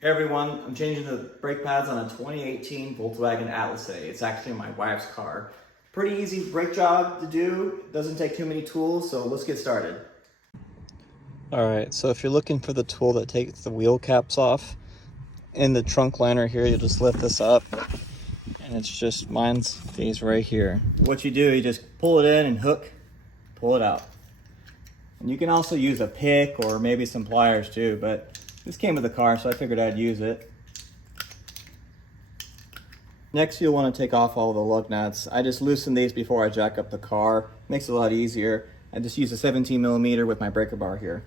Hey everyone, I'm changing the brake pads on a 2018 Volkswagen Atlas A. It's actually my wife's car. Pretty easy brake job to do. Doesn't take too many tools, so let's get started. Alright, so if you're looking for the tool that takes the wheel caps off, in the trunk liner here, you just lift this up, and it's just, mine stays right here. What you do, you just pull it in and hook, pull it out. And you can also use a pick or maybe some pliers too, but this came with the car, so I figured I'd use it. Next, you'll want to take off all the lug nuts. I just loosen these before I jack up the car. Makes it a lot easier. I just use a 17 millimeter with my breaker bar here.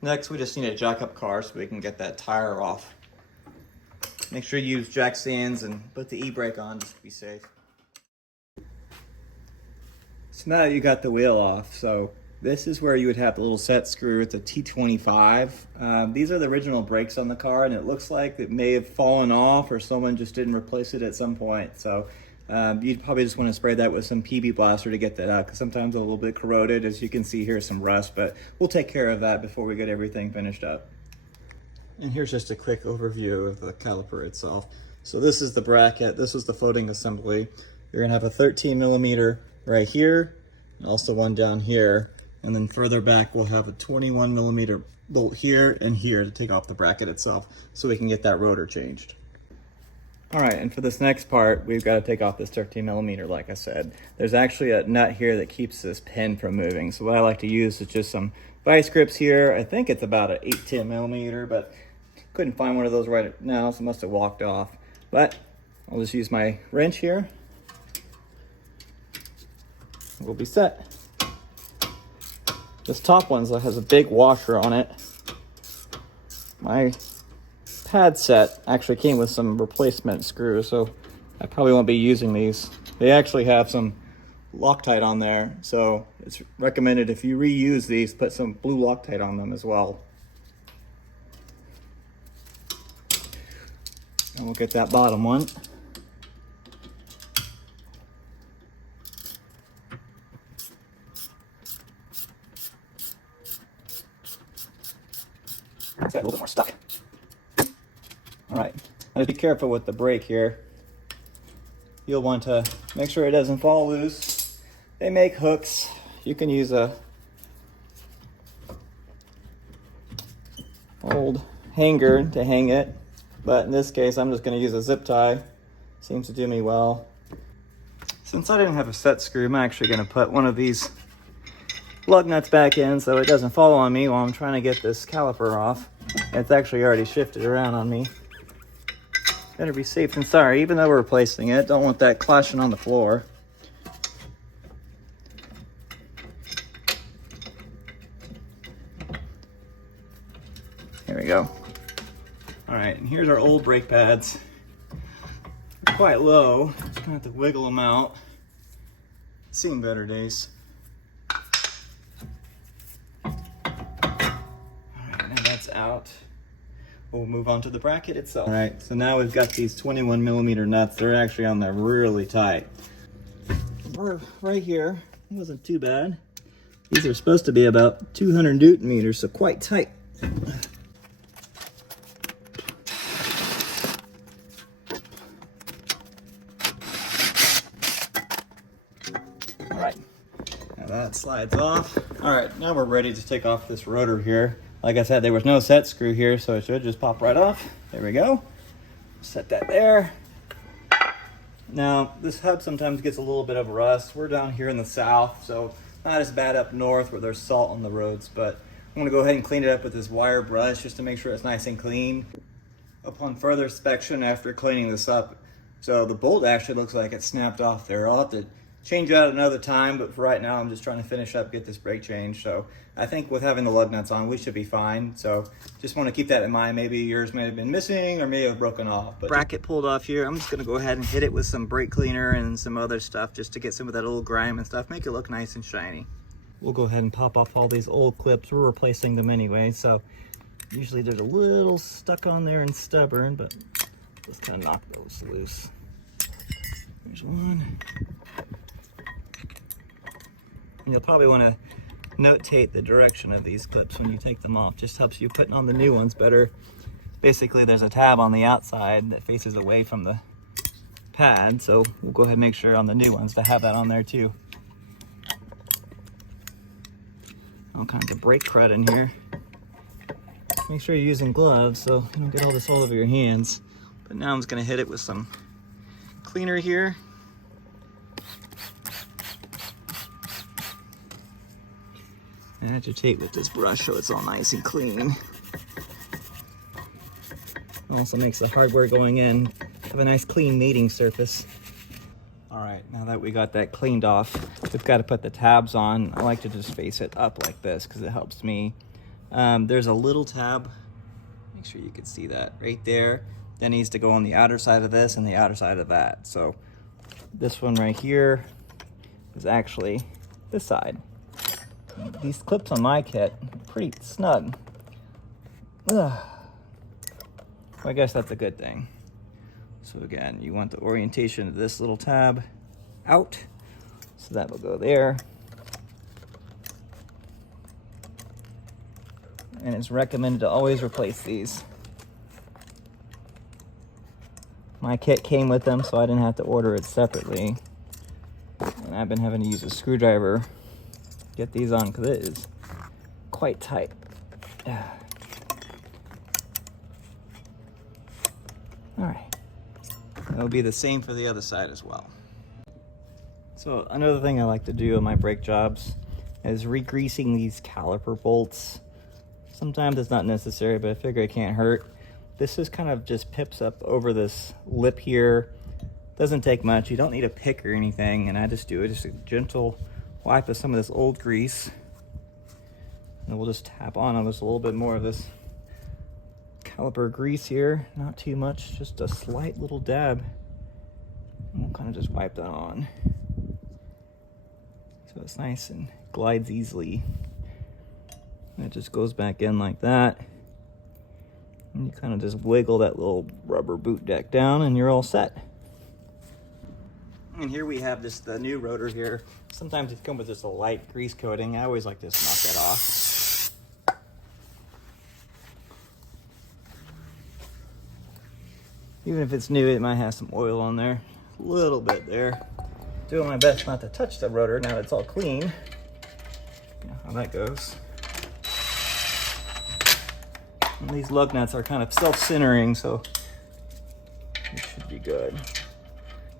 Next, we just need to jack up car so we can get that tire off. Make sure you use jack stands and put the e-brake on just to be safe. So now that you got the wheel off, so this is where you would have the little set screw with the T25. These are the original brakes on the car, and it looks like it may have fallen off or someone just didn't replace it at some point. So you'd probably just want to spray that with some PB Blaster to get that out, because sometimes it's a little bit corroded. As you can see here, some rust, but we'll take care of that before we get everything finished up. And here's just a quick overview of the caliper itself. So this is the bracket, this is the floating assembly. You're gonna have a 13 millimeter right here, and also one down here. And then further back, we'll have a 21 millimeter bolt here and here to take off the bracket itself so we can get that rotor changed. All right, and for this next part, we've got to take off this 13 millimeter, like I said. There's actually a nut here that keeps this pin from moving. So what I like to use is just some vice grips here. I think it's about an 8-10 millimeter, but couldn't find one of those right now, so it must have walked off. But I'll just use my wrench here. We'll be set. This top one has a big washer on it. My pad set actually came with some replacement screws, so I probably won't be using these. They actually have some Loctite on there, so it's recommended if you reuse these, put some blue Loctite on them as well. And we'll get that bottom one. It's got a little bit more stuck. All right, now be careful with the brake here. You'll want to make sure it doesn't fall loose. They make hooks. You can use a old hanger to hang it, but in this case, I'm just going to use a zip tie. Seems to do me well. Since I didn't have a set screw, I'm actually going to put one of these lug nuts back in so it doesn't fall on me while I'm trying to get this caliper off. It's actually already shifted around on me. Better be safe than sorry, even though we're replacing it. Don't want that clashing on the floor. There we go. All right, and here's our old brake pads. They're quite low. Just gonna have to wiggle them out. Seen better days. Out. We'll move on to the bracket itself. All right, so now we've got these 21 millimeter nuts. They're actually on there really tight. We're right here. It wasn't too bad. These are supposed to be about 200 Newton meters, so quite tight. All right, now that slides off. All right, now we're ready to take off this rotor here. Like I said, there was no set screw here, so it should just pop right off. There we go. Set that there. Now, this hub sometimes gets a little bit of rust. We're down here in the south, so not as bad up north where there's salt on the roads, but I'm gonna go ahead and clean it up with this wire brush just to make sure it's nice and clean. Upon further inspection after cleaning this up, so the bolt actually looks like it snapped off there. I'll have to change it out another time, but for right now, I'm just trying to finish up, get this brake changed. So I think with having the lug nuts on, we should be fine. So just want to keep that in mind. Maybe yours may have been missing or may have broken off. But bracket pulled off here. I'm just going to go ahead and hit it with some brake cleaner and some other stuff just to get some of that old grime and stuff, make it look nice and shiny. We'll go ahead and pop off all these old clips. We're replacing them anyway. So usually there's a little stuck on there and stubborn, but just kind of knock those loose. There's one. And you'll probably want to notate the direction of these clips when you take them off. Just helps you putting on the new ones better. Basically, there's a tab on the outside that faces away from the pad, so we'll go ahead and make sure on the new ones to have that on there too. All kinds of brake crud in here. Make sure you're using gloves so you don't get all this all over your hands. But now I'm just gonna hit it with some cleaner here. And agitate with this brush so it's all nice and clean. Also makes the hardware going in have a nice clean mating surface. All right, now that we got that cleaned off, we've got to put the tabs on. I like to just face it up like this because it helps me. There's a little tab, make sure you can see that right there. That needs to go on the outer side of this and the outer side of that. So this one right here is actually this side. These clips on my kit are pretty snug. Ugh. I guess that's a good thing. So again, you want the orientation of this little tab out. So that will go there. And it's recommended to always replace these. My kit came with them, so I didn't have to order it separately. And I've been having to use a screwdriver to get these on because it is quite tight. All right. It'll be the same for the other side as well. So another thing I like to do on my brake jobs is re-greasing these caliper bolts. Sometimes it's not necessary, but I figure it can't hurt. This is kind of just pips up over this lip here. Doesn't take much. You don't need a pick or anything, and I just do it. Just a gentle wipe of some of this old grease. And we'll just tap on just a little bit more of this caliper grease here. Not too much, just a slight little dab. And we'll kind of just wipe that on. So it's nice and glides easily. And it just goes back in like that. And you kind of just wiggle that little rubber boot deck down and you're all set. And here we have the new rotor here. Sometimes it comes with just a light grease coating. I always like to just knock that off. Even if it's new, it might have some oil on there. A little bit there. Doing my best not to touch the rotor now that it's all clean. You know how that goes. And these lug nuts are kind of self-centering, so it should be good.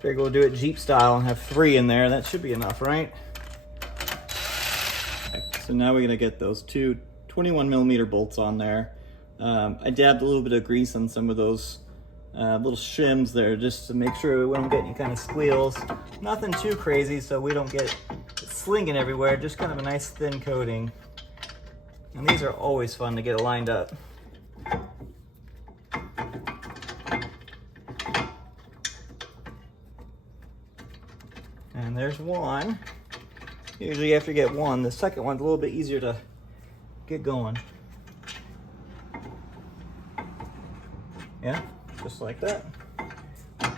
Figure we'll do it Jeep style and have 3 in there. That should be enough, right? So now we're gonna get those two 21mm bolts on there. I dabbed a little bit of grease on some of those little shims there just to make sure we don't get any kind of squeals. Nothing too crazy so we don't get it slinging everywhere, just kind of a nice thin coating. And these are always fun to get lined up. And there's one. Usually after you get one, the second one's a little bit easier to get going. Yeah, just like that. All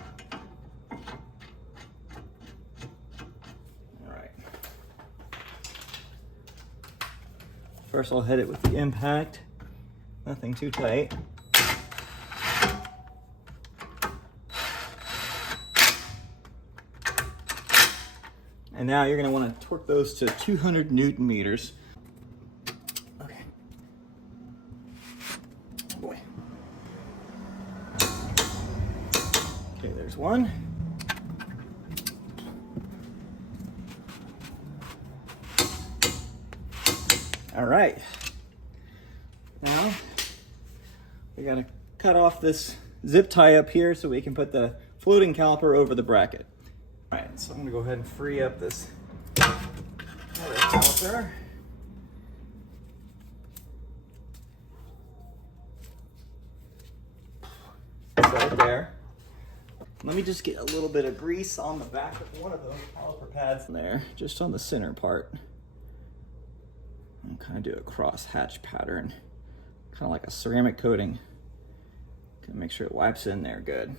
right. First I'll hit it with the impact. Nothing too tight. And now you're going to want to torque those to 200 Newton meters. Okay. Oh boy. Okay, there's one. All right. Now we got to cut off this zip tie up here so we can put the floating caliper over the bracket. All right, so I'm gonna go ahead and free up this other caliper. Set it there. Let me just get a little bit of grease on the back of one of those caliper pads in there, just on the center part. And kind of do a cross hatch pattern, kind of like a ceramic coating. Gonna make sure it wipes in there good.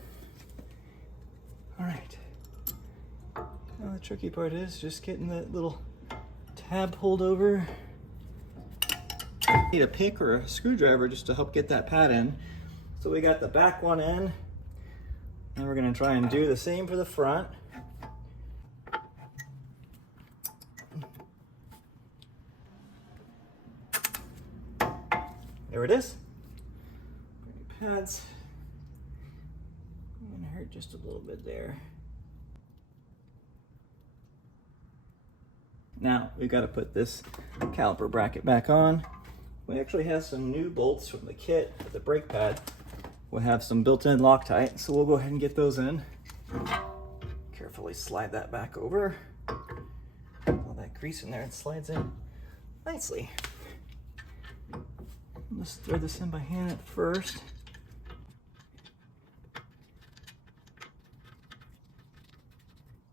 All right. Now the tricky part is just getting that little tab pulled over Need a pick or a screwdriver just to help get that pad in. So we got the back one in, and we're gonna try and do the same for the front. There it is. Pads. I'm gonna hurt just a little bit there. Now we've got to put this caliper bracket back on. We actually have some new bolts from the kit for the brake pad. We'll have some built-in Loctite, so we'll go ahead and get those in. Carefully slide that back over. All that grease in there, it slides in nicely. Let's thread this in by hand at first.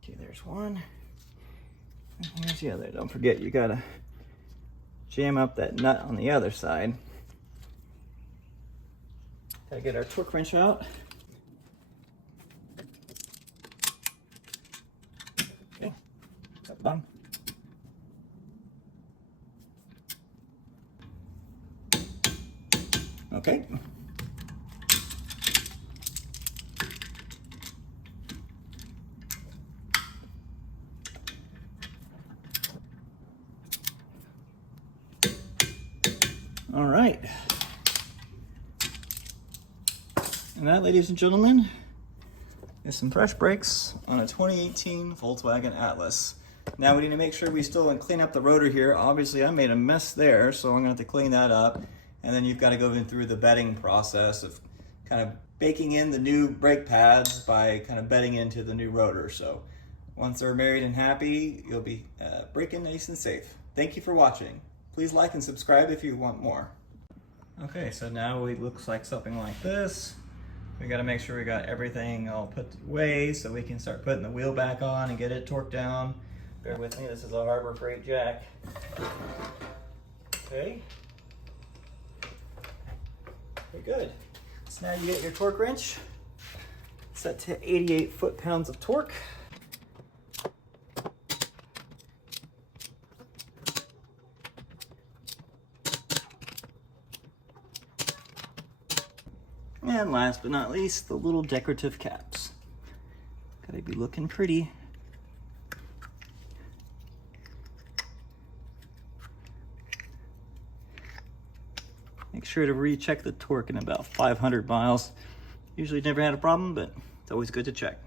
Okay, there's one. And here's the other. Don't forget, you gotta jam up that nut on the other side. Gotta get our torque wrench out. Okay, got the bottom. Okay. All right. And that, ladies and gentlemen, is some fresh brakes on a 2018 Volkswagen Atlas. Now we need to make sure we still clean up the rotor here. Obviously I made a mess there, so I'm gonna have to clean that up. And then you've got to go in through the bedding process of kind of baking in the new brake pads by kind of bedding into the new rotor. So once they're married and happy, you'll be braking nice and safe. Thank you for watching. Please like and subscribe if you want more. Okay, so now it looks like something like this. We got to make sure we got everything all put away so we can start putting the wheel back on and get it torqued down. Bear with me, this is a Harbor Freight jack. Okay. Very good. So now you get your torque wrench set to 88 foot-pounds of torque. And last but not least, the little decorative caps. Gotta be looking pretty. Make sure to recheck the torque in about 500 miles. Usually never had a problem, but it's always good to check.